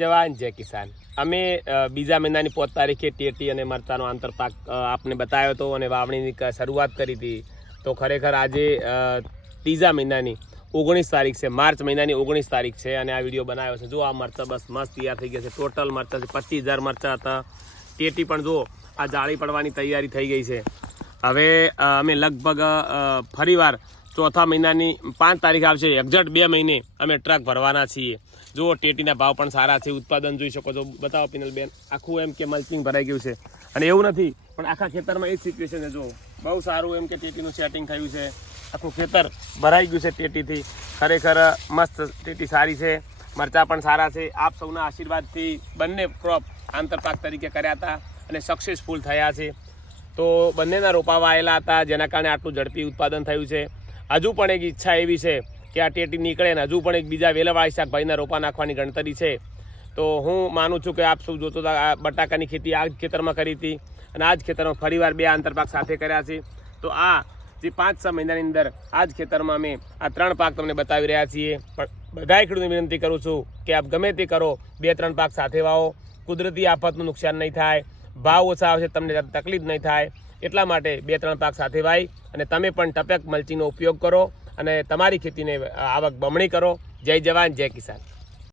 જવાન જય કિસાન. અમે બીજા મહિનાની પોત તારીખે ટેટી અને મરચાનો આંતરપાક આપને બતાવ્યો હતો અને વાવણીની શરૂઆત કરી હતી. તો ખરેખર આજે ત્રીજા મહિનાની ઓગણીસ તારીખ છે, માર્ચ મહિનાની ઓગણીસ તારીખ છે અને આ વીડિયો બનાવ્યો છે. જો આ મરચાં બસ મસ્ત તૈયાર થઈ ગયા છે. ટોટલ મરચાં છે, પચીસ હજાર મરચાં હતા. ટેટી પણ જુઓ આ જાળી પડવાની તૈયારી થઈ ગઈ છે. હવે અમે લગભગ ફરીવાર ચોથા મહિનાની પાંચ તારીખ આવશે. એક્ઝેક્ટ બે મહિને અમે ટ્રક ભરવાના છીએ. જુઓ, ટેટીના ભાવ પણ સારા છે. ઉત્પાદન જોઈ શકો છો. બતાવો પિનલબેન આખું એમ કે મલ્ચિંગ ભરાઈ ગયું છે. અને એવું નથી, પણ આખા ખેતરમાં એ જ સિચ્યુએશન છે. જુઓ, બહુ સારું એમ કે ટેટીનું સેટિંગ થયું છે. આખું ખેતર ભરાઈ ગયું છે ટેટીથી. ખરેખર મસ્ત ટેટી સારી છે. મરચાં પણ સારા છે. આપ સૌના આશીર્વાદથી બંને ક્રોપ આંતરપાક તરીકે કર્યા હતા અને સક્સેસફુલ થયા છે. તો બંનેના રોપા વાયેલા હતા, જેના કારણે આટલું ઝડપી ઉત્પાદન થયું છે. હજુ પણ એક ઈચ્છા એવી છે કે આ ટેટી નીકળે ને હજુ પણ એક બીજા વેલાવાળી શાકભાજીના રોપા નાખવાની ગણતરી છે. તો હું માનું છું કે આપ સૌ જોતો હતા આ બટાકાની ખેતી આ જ ખેતરમાં કરી હતી અને આ જ ખેતરમાં ફરીવાર બે આંતરપાક સાથે કર્યા છે. તો આ જે પાંચ છ મહિનાની અંદર આ જ ખેતરમાં અમે આ ત્રણ પાક તમને બતાવી રહ્યા છીએ. પણ બધાએ ખેડૂતને વિનંતી કરું છું કે આપ ગમે તે કરો, બે ત્રણ પાક સાથે વાવો. કુદરતી આફતનું નુકસાન નહીં થાય. ભાવ ઓછા આવશે, તમને તકલીફ નહીં થાય. એટલા માટે બે ત્રણ પાક સાથે વાય અને તમે પણ ટપક મલ્ચીનો ઉપયોગ કરો અને તમારી ખેતીને આવક બમણી કરો. જય જવાન, જય કિસાન.